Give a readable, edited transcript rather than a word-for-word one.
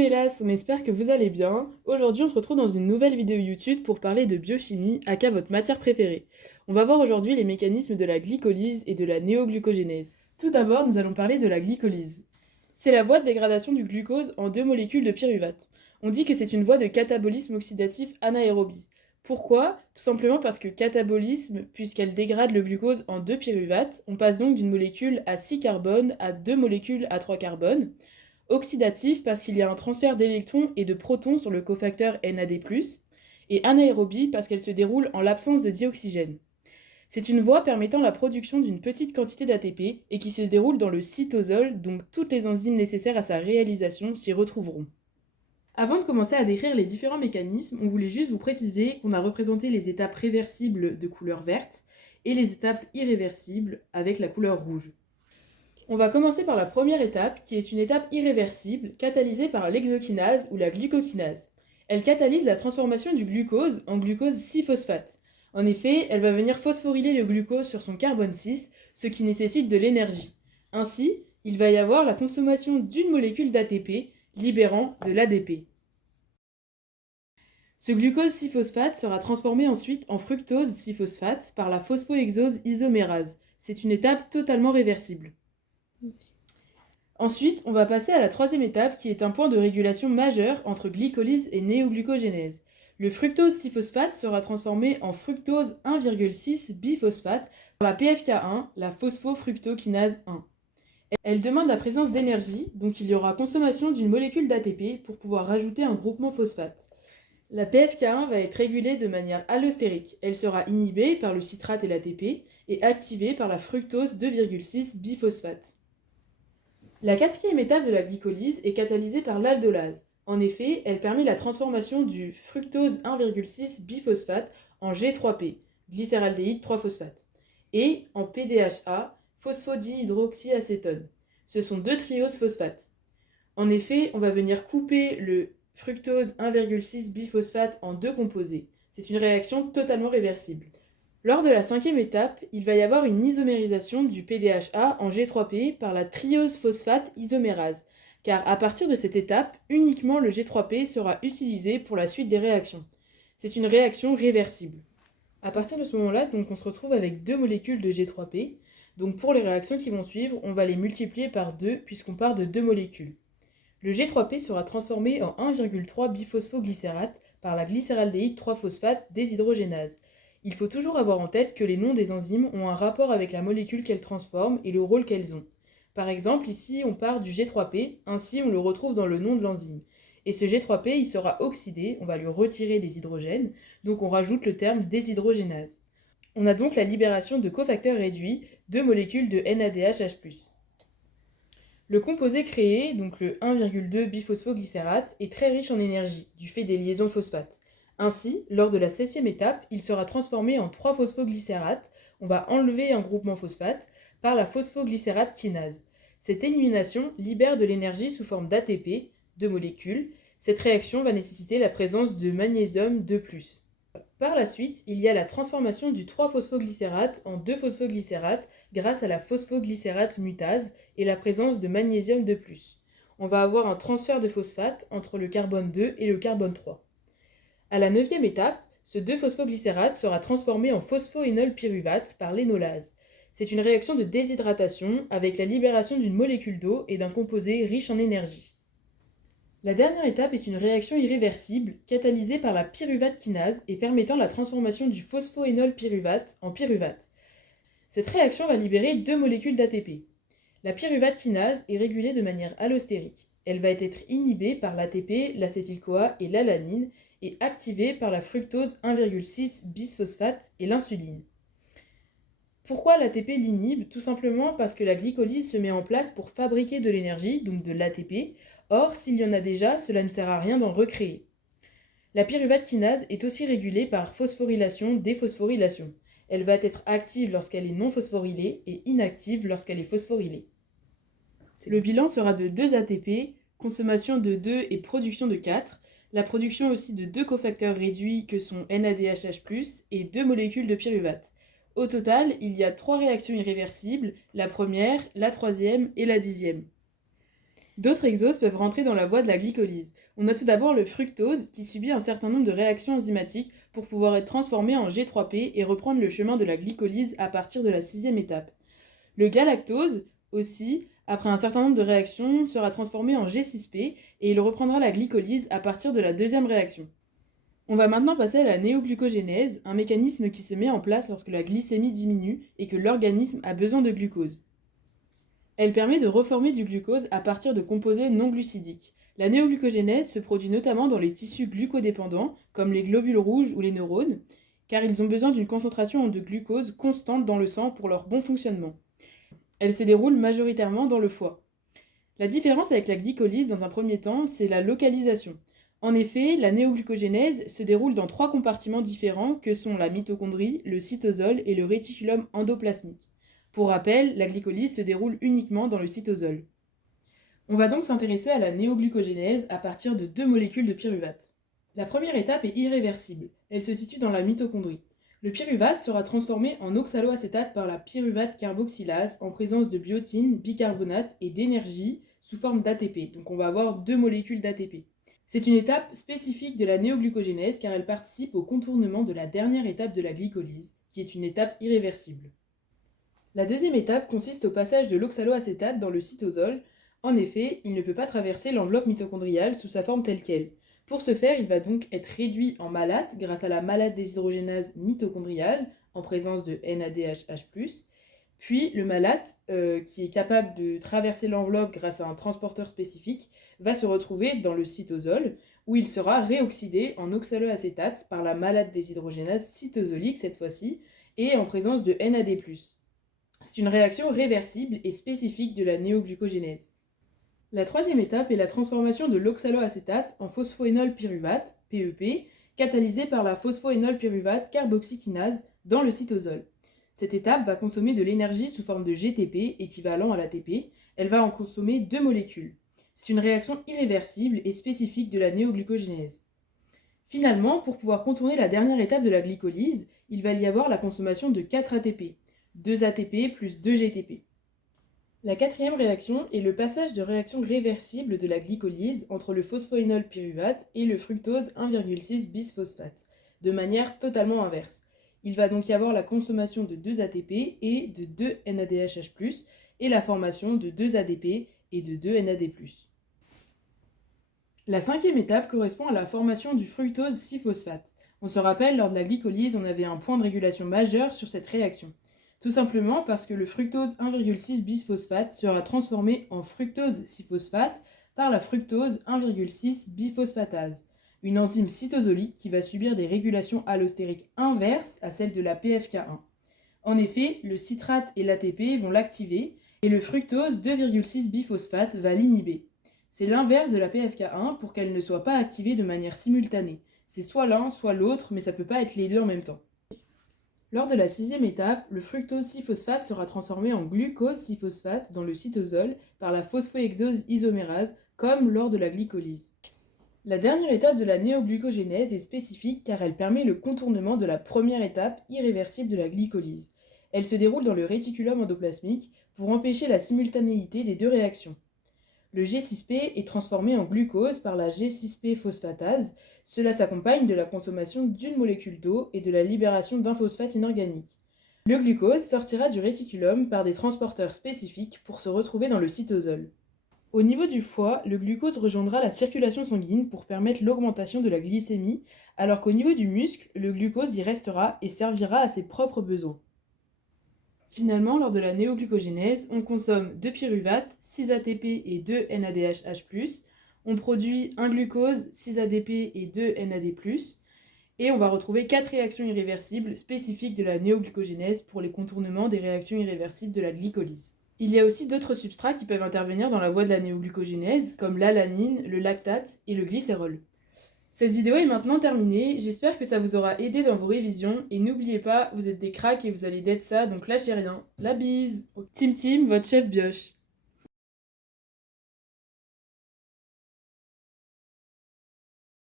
les lasses, on espère que vous allez bien. Aujourd'hui, on se retrouve dans une nouvelle vidéo YouTube pour parler de biochimie, aka votre matière préférée. On va voir aujourd'hui les mécanismes de la glycolyse et de la néoglucogénèse. Tout d'abord, nous allons parler de la glycolyse. C'est la voie de dégradation du glucose en deux molécules de pyruvate. On dit que c'est une voie de catabolisme oxydatif anaérobie. Pourquoi? Tout simplement parce que catabolisme, puisqu'elle dégrade le glucose en deux pyruvates, on passe donc d'une molécule à 6 carbones à deux molécules à 3 carbones. Oxydatif parce qu'il y a un transfert d'électrons et de protons sur le cofacteur NAD+, et anaérobie parce qu'elle se déroule en l'absence de dioxygène. C'est une voie permettant la production d'une petite quantité d'ATP et qui se déroule dans le cytosol, donc toutes les enzymes nécessaires à sa réalisation s'y retrouveront. Avant de commencer à décrire les différents mécanismes, on voulait juste vous préciser qu'on a représenté les étapes réversibles de couleur verte et les étapes irréversibles avec la couleur rouge. On va commencer par la première étape, qui est une étape irréversible, catalysée par l'exokinase ou la glucokinase. Elle catalyse la transformation du glucose en glucose 6-phosphate. En effet, elle va venir phosphoryler le glucose sur son carbone 6, ce qui nécessite de l'énergie. Ainsi, il va y avoir la consommation d'une molécule d'ATP, libérant de l'ADP. Ce glucose 6-phosphate sera transformé ensuite en fructose 6-phosphate par la phosphohexose isomérase. C'est une étape totalement réversible. Ensuite, on va passer à la troisième étape qui est un point de régulation majeur entre glycolyse et néoglucogénèse. Le fructose 6-phosphate sera transformé en fructose 1,6 biphosphate par la PFK1, la phosphofructokinase 1. Elle demande la présence d'énergie, donc il y aura consommation d'une molécule d'ATP pour pouvoir rajouter un groupement phosphate. La PFK1 va être régulée de manière allostérique. Elle sera inhibée par le citrate et l'ATP et activée par la fructose 2,6 biphosphate. La quatrième étape de la glycolyse est catalysée par l'aldolase. En effet, elle permet la transformation du fructose 1,6 biphosphate en G3P, glycéraldéhyde 3-phosphate, et en PDHA, phosphodihydroxyacétone. Ce sont deux trioses phosphates. En effet, on va venir couper le fructose 1,6 biphosphate en deux composés. C'est une réaction totalement réversible. Lors de la cinquième étape, il va y avoir une isomérisation du PDHA en G3P par la triose phosphate isomérase, car à partir de cette étape, uniquement le G3P sera utilisé pour la suite des réactions. C'est une réaction réversible. À partir de ce moment-là, donc, on se retrouve avec deux molécules de G3P. Donc pour les réactions qui vont suivre, on va les multiplier par 2 puisqu'on part de deux molécules. Le G3P sera transformé en 1,3 biphosphoglycérate par la glycéraldéhyde 3-phosphate déshydrogénase. Il faut toujours avoir en tête que les noms des enzymes ont un rapport avec la molécule qu'elles transforment et le rôle qu'elles ont. Par exemple, ici, on part du G3P, ainsi on le retrouve dans le nom de l'enzyme. Et ce G3P, il sera oxydé, on va lui retirer les hydrogènes, donc on rajoute le terme déshydrogénase. On a donc la libération de cofacteurs réduits, deux molécules de NADH+. Le composé créé, donc le 1,2 biphosphoglycérate, est très riche en énergie, du fait des liaisons phosphates. Ainsi, lors de la septième étape, il sera transformé en 3-phosphoglycérate, on va enlever un groupement phosphate, par la phosphoglycérate kinase. Cette élimination libère de l'énergie sous forme d'ATP, deux molécules. Cette réaction va nécessiter la présence de magnésium 2+. Par la suite, il y a la transformation du 3-phosphoglycérate en 2-phosphoglycérate grâce à la phosphoglycérate mutase et la présence de magnésium 2+. On va avoir un transfert de phosphate entre le carbone 2 et le carbone 3. À la neuvième étape, ce 2-phosphoglycérate sera transformé en phosphoénolpyruvate par l'énolase. C'est une réaction de déshydratation avec la libération d'une molécule d'eau et d'un composé riche en énergie. La dernière étape est une réaction irréversible, catalysée par la pyruvate kinase et permettant la transformation du phosphoénolpyruvate en pyruvate. Cette réaction va libérer deux molécules d'ATP. La pyruvate kinase est régulée de manière allostérique. Elle va être inhibée par l'ATP, l'acétyl-CoA et l'alanine et activée par la fructose 1,6 bisphosphate et l'insuline. Pourquoi l'ATP l'inhibe? Tout simplement parce que la glycolyse se met en place pour fabriquer de l'énergie, donc de l'ATP. Or, s'il y en a déjà, cela ne sert à rien d'en recréer. La pyruvate kinase est aussi régulée par phosphorylation-déphosphorylation. Elle va être active lorsqu'elle est non phosphorylée et inactive lorsqu'elle est phosphorylée. Le bilan sera de 2 ATP, consommation de 2 et production de 4, la production aussi de deux cofacteurs réduits que sont NADH+, et deux molécules de pyruvate. Au total, il y a 3 réactions irréversibles, la première, la troisième et la 10e. D'autres exoses peuvent rentrer dans la voie de la glycolyse. On a tout d'abord le fructose qui subit un certain nombre de réactions enzymatiques pour pouvoir être transformé en G3P et reprendre le chemin de la glycolyse à partir de la 6e étape. Le galactose aussi, après un certain nombre de réactions, sera transformé en G6P et il reprendra la glycolyse à partir de la 2e réaction. On va maintenant passer à la néoglucogénèse, un mécanisme qui se met en place lorsque la glycémie diminue et que l'organisme a besoin de glucose. Elle permet de reformer du glucose à partir de composés non glucidiques. La néoglucogénèse se produit notamment dans les tissus glucodépendants, comme les globules rouges ou les neurones, car ils ont besoin d'une concentration de glucose constante dans le sang pour leur bon fonctionnement. Elle se déroule majoritairement dans le foie. La différence avec la glycolyse dans un premier temps, c'est la localisation. En effet, la néoglucogénèse se déroule dans 3 compartiments différents que sont la mitochondrie, le cytosol et le réticulum endoplasmique. Pour rappel, la glycolyse se déroule uniquement dans le cytosol. On va donc s'intéresser à la néoglucogénèse à partir de 2 molécules de pyruvate. La première étape est irréversible, elle se situe dans la mitochondrie. Le pyruvate sera transformé en oxaloacétate par la pyruvate carboxylase en présence de biotine, bicarbonate et d'énergie sous forme d'ATP. Donc on va avoir 2 molécules d'ATP. C'est une étape spécifique de la néoglucogénèse car elle participe au contournement de la dernière étape de la glycolyse, qui est une étape irréversible. La deuxième étape consiste au passage de l'oxaloacétate dans le cytosol. En effet, il ne peut pas traverser l'enveloppe mitochondriale sous sa forme telle quelle. Pour ce faire, il va donc être réduit en malate grâce à la malate déshydrogénase mitochondriale en présence de NADH+, puis le malate, qui est capable de traverser l'enveloppe grâce à un transporteur spécifique, va se retrouver dans le cytosol, où il sera réoxydé en oxaloacétate par la malate déshydrogénase cytosolique cette fois-ci, et en présence de NAD+. C'est une réaction réversible et spécifique de la néoglucogénèse. La troisième étape est la transformation de l'oxaloacétate en phosphoénolpyruvate, PEP, catalysé par la phosphoénolpyruvate carboxykinase dans le cytosol. Cette étape va consommer de l'énergie sous forme de GTP équivalent à l'ATP. Elle va en consommer 2 molécules. C'est une réaction irréversible et spécifique de la néoglucogénèse. Finalement, pour pouvoir contourner la dernière étape de la glycolyse, il va y avoir la consommation de 4 ATP. 2 ATP plus 2 GTP. La quatrième réaction est le passage de réaction réversible de la glycolyse entre le phosphoénolpyruvate et le fructose 1,6 bisphosphate, de manière totalement inverse. Il va donc y avoir la consommation de 2 ATP et de 2 NADH+, et la formation de 2 ADP et de 2 NAD+. La cinquième étape correspond à la formation du fructose 6-phosphate. On se rappelle, lors de la glycolyse, on avait un point de régulation majeur sur cette réaction. Tout simplement parce que le fructose 1,6 bisphosphate sera transformé en fructose 6-phosphate par la fructose 1,6 biphosphatase, une enzyme cytosolique qui va subir des régulations allostériques inverses à celles de la PFK1. En effet, le citrate et l'ATP vont l'activer et le fructose 2,6 biphosphate va l'inhiber. C'est l'inverse de la PFK1 pour qu'elle ne soit pas activée de manière simultanée. C'est soit l'un, soit l'autre, mais ça ne peut pas être les deux en même temps. Lors de la 6e étape, le fructose 6-phosphate sera transformé en glucose 6-phosphate dans le cytosol par la phosphoexose isomérase, comme lors de la glycolyse. La dernière étape de la néoglucogénèse est spécifique car elle permet le contournement de la première étape irréversible de la glycolyse. Elle se déroule dans le réticulum endoplasmique pour empêcher la simultanéité des 2 réactions. Le G6P est transformé en glucose par la G6P phosphatase. Cela s'accompagne de la consommation d'une molécule d'eau et de la libération d'un phosphate inorganique. Le glucose sortira du réticulum par des transporteurs spécifiques pour se retrouver dans le cytosol. Au niveau du foie, le glucose rejoindra la circulation sanguine pour permettre l'augmentation de la glycémie, alors qu'au niveau du muscle, le glucose y restera et servira à ses propres besoins. Finalement, lors de la néoglucogénèse, on consomme 2 pyruvates, 6 ATP et 2 NADH+, on produit un glucose, 6 ADP et 2 NAD+, et on va retrouver 4 réactions irréversibles spécifiques de la néoglucogénèse pour les contournements des réactions irréversibles de la glycolyse. Il y a aussi d'autres substrats qui peuvent intervenir dans la voie de la néoglucogénèse, comme l'alanine, le lactate et le glycérol. Cette vidéo est maintenant terminée, j'espère que ça vous aura aidé dans vos révisions, et n'oubliez pas, vous êtes des cracks et vous allez d'être ça, donc lâchez rien. La bise! Tim Tim, votre chef Bioche.